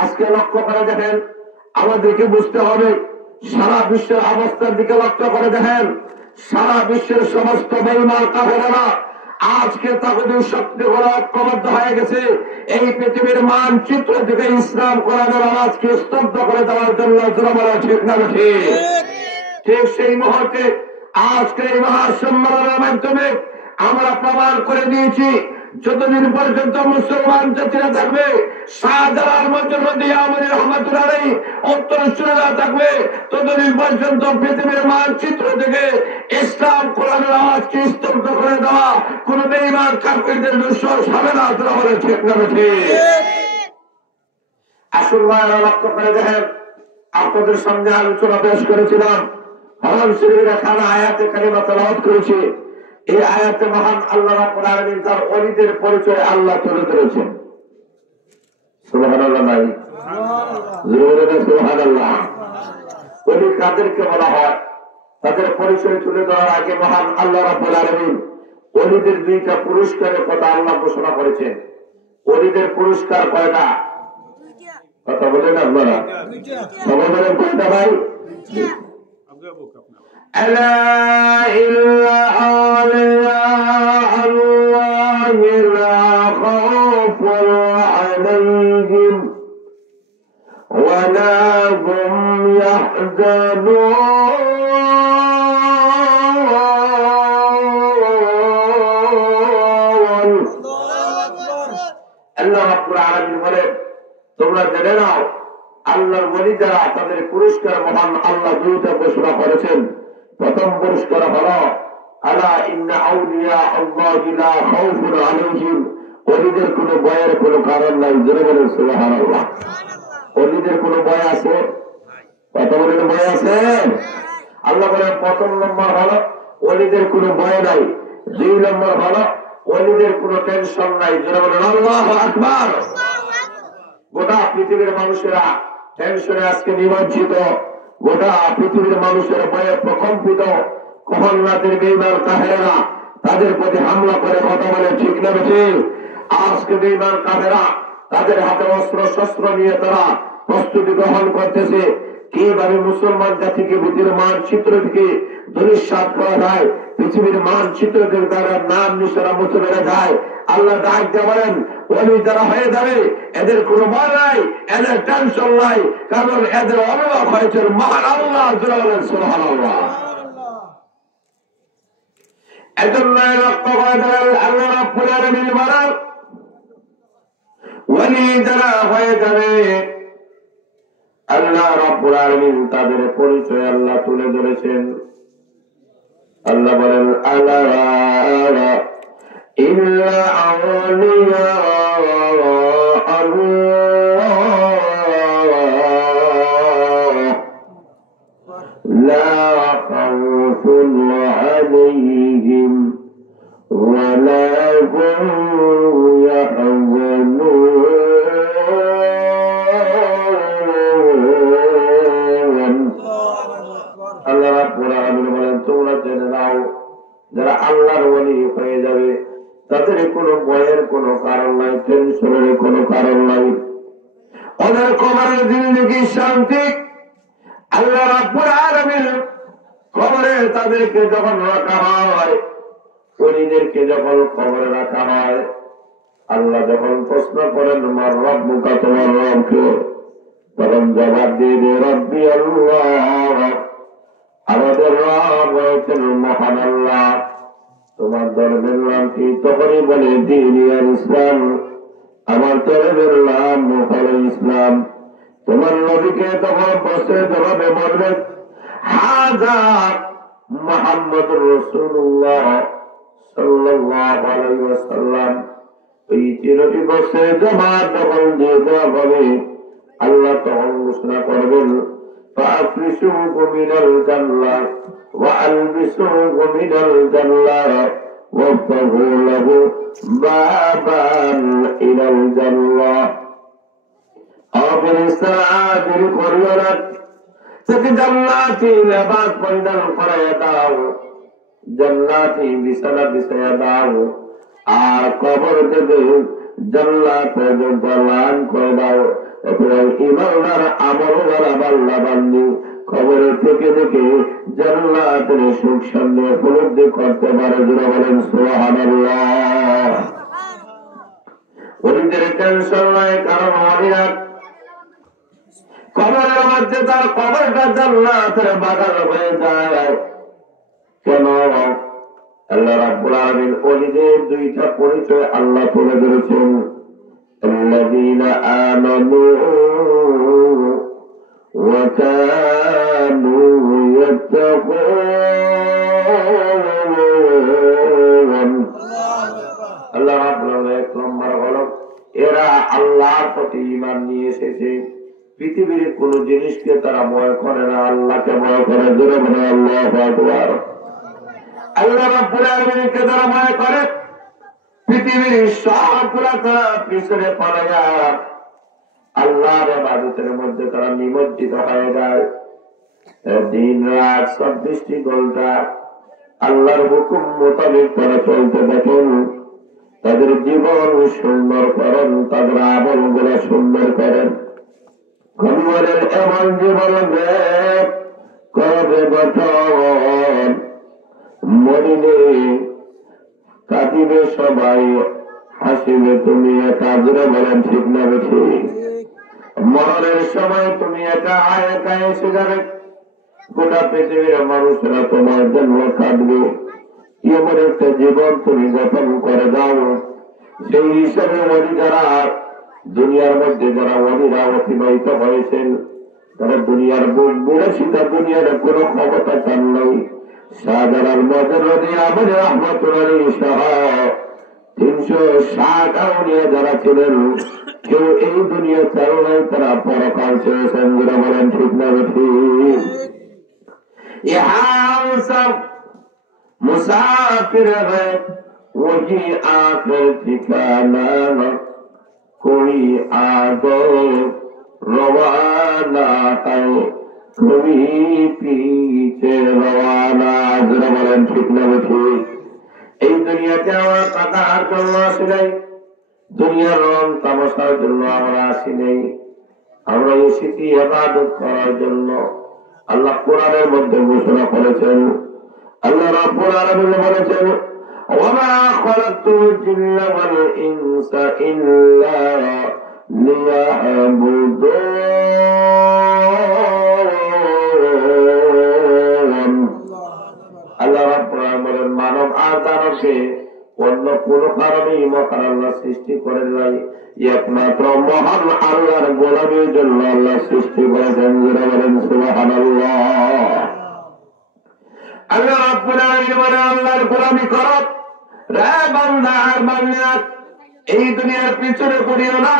আজকে লক্ষ্য করে দেখেন, আমাদেরকে বুঝতে হবে সারা বিশ্বের অবস্থার দিকে লক্ষ্য করে দেখেন, সারা বিশ্বের সমস্ত বেঈমান কাফেররা আজকে তাগুতের শক্তি করে ঐক্যবদ্ধ হয়ে গেছে এই পৃথিবীর মানচিত্র থেকে ইসলাম কোরআনের আওয়াজকে স্তব্ধ করে দেওয়ার জন্য। ঠিক না ঠিক? ঠিক সেই মুহূর্তে আজকে এই মহাসম্মেলনের মাধ্যমে আমরা প্রমাণ করে দিয়েছি, যতদিন পর্যন্ত মুসলমান জাতিরা থাকবে, শাহজালাল মজরুদ্দিন আমিনী রহমাতুল্লাহ আলাইহি উত্তরসূরিরা থাকবে, ততদিন পর্যন্ত পৃথিবীর মানচিত্র থেকে ইসলাম কোরআনের আওয়াজকে স্তব্ধ করে দেওয়া কোন বেঈমান কাফিরদের দুঃসাহস হবে না। তারা বলে ঠিক না ঠিক? আসল ভাইরা লক্ষ্য করে দেখেন, আপনাদের সামনে আলোচনা পেশ করেছিলাম, কোরআন শরীফের এখানে আয়াতে কারিমা তেলাওয়াত করেছি। এই আয়াতে মহান আল্লাহ রাব্বুল আলামিন তার ওলিদের পরিচয় আল্লাহ তুলে ধরেছেন। সুবহানাল্লাহ নাই? সুবহানাল্লাহ। ওলি কাদেরকে বলা হয়, তাদের পরিচয় তুলে ধরার আগে মহান আল্লাহ রাব্বুল আলামিন ওলিদের দুইটা পুরস্কারের কথা আল্লাহ ঘোষণা করেছেন। ওলিদের পুরস্কার কয়টা? কথা বলেন আপনারা, সবাই বলেন কয়টা ভাই? ألا إن أولياء الله لا خوف عليهم ولا هم يحزنون। আল্লাহ রাব্বুল আলামিন বলেন, তোমরা জেনে নাও আল্লাহর ওলি যারা তাদের পুরস্কার মহান আল্লাহ দুইটা ঘোষণা করেছেন। প্রথম পুরস্কার হলো আলা ইন্না আউলিয়া আল্লাহি লা খাউফুন আলাইহিম, ওলিদের কোনো ভয়ের কোনো কারণ নাই। জোরে বলেন সুবহানাল্লাহ। ওলিদের কোনো ভয় আছে? কথা বলেন, ভয় আছে? আল্লাহ বলেন প্রথম নম্বর হলো ওলিদের কোনো ভয় নাই। দুই নম্বর হলো ওলিদের কোনো টেনশন নাই। জোরে বলেন আল্লাহু আকবার। গোটা পৃথিবীর মানুষেরা টেনশনে আজকে নিমজ্জিত, গোটা পৃথিবীর মানুষের ভয়ে প্রকম্পিত। কখন রাতের বেঈমান কাফেররা তাদের প্রতি হামলা করে, কথা বলে ঠিক না ঠিক? আজকে বেঈমান কাফেররা তাদের হাতে অস্ত্র শস্ত্র নিয়ে তারা প্রস্তুতি গ্রহণ করতেছে, কিভাবে মুসলমান জাতিকে পৃথিবীর মানচিত্র থেকে ধূলিসাৎ করা যায়, পৃথিবীর মানচিত্র থেকে তারা নাম নিশানা মুছে বেড়ে যায়। আল্লাহ ডাক দিয়ে বলেন, ওলি যারা হয়ে যাবে এদের কোনো ভয় নাই, এদের টেনশন নাই, কারণ এদের অভিভাবক হয়েছে মহান আল্লাহ। সুবহানাল্লাহ। এজন্য লক্ষ্য করে দেন, আল্লাহ রাব্বুল আলামিন বলেন ওলি যারা হয়ে যাবে আল্লাহ রাব্বুল আলামিন তাদের পরিচয় আল্লাহ তুলে ধরেছেন। আল্লাহ বলেন আলা ইল্লা আউলিয়া আল্লাহ লা খাউফুন আলাইহিম ওয়া লা হুম ইয়াহজানুন। আল্লাহ রাব্বুল আলামিন বলেন, তোমরা জেনে নাও যারা আল্লাহর ওলি হয়ে যাবে তাদের কোনো ভয়ের কোনো কারণ নাই, টেনশনের কোনো কারণ নাই। ওদের কবরের জিন্দেগি শান্তি। আল্লাহ রাব্বুল আলামিন কবরে তাদেরকে যখন রাখা হয়, ওলিদেরকে যখন কবরে রাখা হয়, আল্লাহ যখন প্রশ্ন করেন মার রব্বুকা, তোমার রব কে? তখন জবাব দিয়ে দে রব্বি আল্লাহ, আমাদের রব হয়েছেন মহান আল্লাহ। তোমার ধর্মের নাম কি? তখনই বলে দ্বীন ইসলাম, আমার ধর্মের নাম হল ইসলাম। তোমার নবীকে তখন বসে জবাবে বলবে হাযা মুহাম্মদুর রাসূলুল্লাহ সাল্লাল্লাহু আলাইহি ওয়াসাল্লাম। এই তিনটি বসে জবাব তখন দিয়ে দেওয়া হবে। আল্লাহ তখন ঘোষণা করবেন فأفرشوه من الجنة وألبسوه من الجنة وافتحوا له بابا إلى الجنة। أغفر السعادة القريرة থেকে জান্নাতি লেবাস পরিধান করাইয়া দাও, জান্নাতি বিছানা বিছাইয়া দাও, আর কবর থেকে জান্নাত পর্যন্ত লান করে দাও। সুতরাং ইমানদার আমলওয়ালা বান্দা বান্দি খবরের থেকে দেখে জান্নাতের সুখ সামনে উপলব্ধি করতে পারে। যারা বলেন সুবহানাল্লাহ। ওলিদের টেনশন নাই, কারণ ওলিরা কবরের মধ্যে তার কবরটা জান্নাতের বাগান হয়ে যায়। কেন? আল্লাহ রাব্বুল আলামিন ওলিদের দুইটা পরিচয় আল্লাহ তুলে ধরেছেন। আল্লাযীনা আমানু ওয়া কানু ইয়াত্তাকুন। আল্লাহ রাব্বুল আলামিন এক নম্বর হলো এরা আল্লাহর প্রতি ঈমান নিয়ে এসেছে। পৃথিবীর কোন জিনিসকে তারা ভয় করে না, আল্লাহকে ভয় করে। জোরে বলে আল্লাহু আকবার। আল্লাহ রাব্বুল আলামিনকে যারা ভয় করে পৃথিবীর সবগুলা তারা পিছনে পড়ে যায়, আল্লাহর ইবাদতের মধ্যে তারা নিমজ্জিত হয়ে যায়। দিন রাত 24টি ঘন্টা আল্লাহর হুকুম মোতাবেক তারা চলতে থাকেন। তাদের জীবন সুন্দর করেন, তাদের আমল গুলা সুন্দর করেন। কবি বলেন এমন জীবন করবে গঠন, মরিলে কাঁদিবে সবাই, হাসিবে তুমি একা। জোরে বলেন ঠিক না বেঠিক? মরণের সময় তুমি একা একা এসে যাবে, গোটা পৃথিবীর মানুষেরা তোমার জন্য কাঁদবে। এমন একটা জীবন তুমি গঠন করে দাও। সেই হিসাবে ওলি যারা দুনিয়ার মধ্যে যারা ওলিরা অতিবাহিত হয়েছেন, তারা দুনিয়ার বিলাসিতা, দুনিয়ার কোন ক্ষমতা চান নাই। শাহজালাল মজনুদ্দিন আহমদ রহমতুল্লাহ সহ 360 আউলিয়া যারা ছিলেন, কেউ এই দুনিয়া চাল নাই, তারা পরকাল চেয়েছেন। যারা বলেন ঠিক না বেঠিক? यहाँ सब मुसाफिर है, वही आखिर ठिकाना, कोई आगे रवाना है, कोई पीछे रवाना। जरा বলেন ঠিক না বেঠিক? এই দুনিয়াতে আমরা টাকার জন্য আসি নাই, দুনিয়ার রং তামাশার জন্য আমরা আসি নাই, আমরা এসেছি ইবাদত করার জন্য। আল্লাহ কোরআনের মধ্যে ঘোষণা করেছেন, আল্লাহ রাব্বুল আলামিন বলেছেন, ওয়ামা খালাকতুল জিন্না ওয়াল ইনসা ইল্লা লিয়াবুদুন। আল্লাহ রাব্বুল আলামিন বলেন, মানব আর দানবকে অন্য কোন কারণেই মহান আল্লাহ সৃষ্টি করেন নাই, একমাত্র মহান আল্লাহর গোলামীর জন্য আল্লাহ সৃষ্টি করেছেন। যারা বলেন সুবহানাল্লাহ। আল্লাহ রাব্বুল আলামিন বলেন, আল্লাহর গোলামী করো রে বান্দা আর বান্দা, এই দুনিয়ার পিছনে পড়িও না।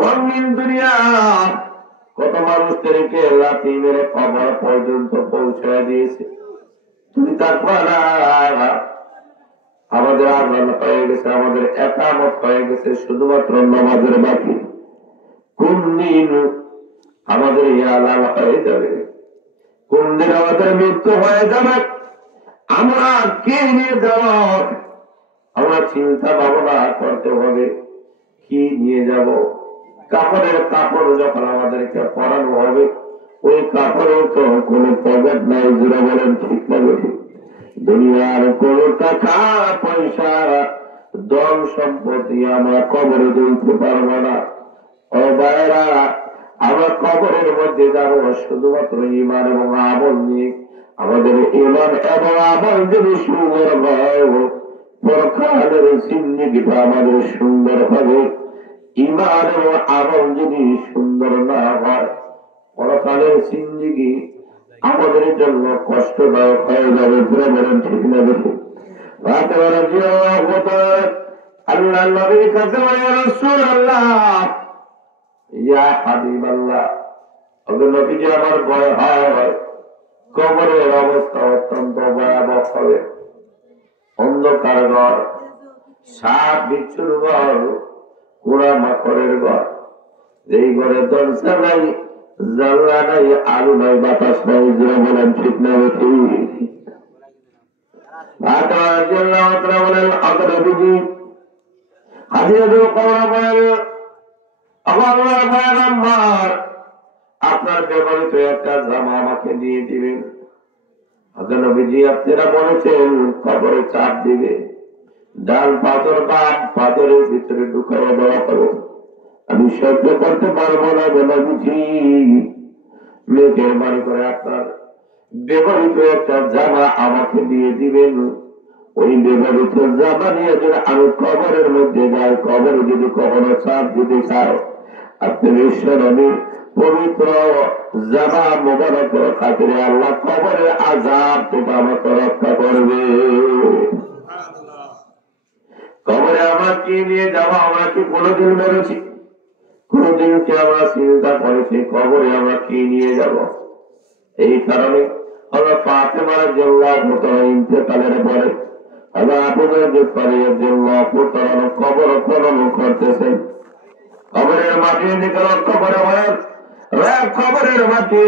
রঙিন দুনিয়া কত মানুষদেরকে লাথি মেরে কবর পর্যন্ত পৌঁছায় দিয়েছে। তুমি তাকওয়া না, আমাদের আযান হয়ে গেছে, আমাদের একামত হয়ে গেছে, শুধুমাত্র নামাজের বাকি। কোন দিন আমাদের ইয়ালাল হয়ে যাবে, কোন দিন আমাদের মৃত্যু হয়ে যাবে, আমরা কে নিয়ে যাব? আমরা চিন্তা ভাবনা করতে হবে কি নিয়ে যাব। কাপড়ের কাপড় যখন আমাদেরকে পরানো হবে, ওই কাপড়েও তো কোনো পকেট নাই। যারা বলেন ঠিক না বেঠিক? দুনিয়ার কোন টাকা পয়সা ধন সম্পত্তি আমরা কবরে দিতে পারবো না। ও ভাইরা, আমরা কবরের মধ্যে যাবো শুধুমাত্র ঈমান এবং আমল নিয়ে। আমাদের ঈমান এবং আমল যদি সুন্দর হয়, পরকালের জিন্দেগিটা আমাদের সুন্দর হবে। ঈমান এবং আমল যদি সুন্দর না হয়, পরকালের জিন্দেগি আমাদের জন্য কষ্টদায়ক হয়ে যাবে। বলেন ঠিক না বেঠিক? আল্লাহ নবীর কাছে ইয়া রাসূলুল্লাহ, ইয়া হাবিবাল্লাহ, ওগো নবীজি আমার ভয় হয়, কবরের অবস্থা অত্যন্ত ভয়াবহ হবে। অন্ধকার ঘর, সাপ বিচ্ছুর ঘর, পোড়া মাকড়ের ঘর। এই ঘরে দরজা নাই, জানলা নাই, আলো নাই, বাতাস নাই। যারা বলেন ঠিক না বেঠিক? বলেন আদরবিজি হাদিয়াতুল কবর বলেন, আল্লাহর পয়গম্বর আপনার ব্যবহৃত একটা জামা আমাকে দিয়ে দিবেন। নবীজি আপনারা বলেছেন কবরে চাপ দিবে, ডাল পাথর বাম পাথরের ভিতরে ঢুকাইয়া দেওয়া হবে। আমি সহ্য করতে পারবো না নবীজি, মেঘের করে আপনার ব্যবহৃত একটা জামা আমাকে দিয়ে দিবেন। ওই ব্যবহৃত জামা নিয়ে যদি আমি কবরের মধ্যে যাই, কবরে যদি কখনো চাপ দিতে চাও, আপনি বিশ্ব নবীর পবিত্র জামা মোবারক খাতিরে আল্লাহ কবরের আযাব থেকে আমাকে রক্ষা করবে। কবরে আমার কি নিয়ে যাওয়া, আমরা কি কোনোদিন বেরোছি? কোনদিন কি আমরা চিন্তা করেছি কবরে আমরা কি নিয়ে যাব? এই কারণে আমরা ফাতেমা রাদিয়াল্লাহু তাআলা ইন্তেকালের পরে আল্লাহ আবু রাদিয়াল্লাহু তাআলা কবর খনন করতেছেন। কবরের মাটি নিকট কবরে কবরের মাটি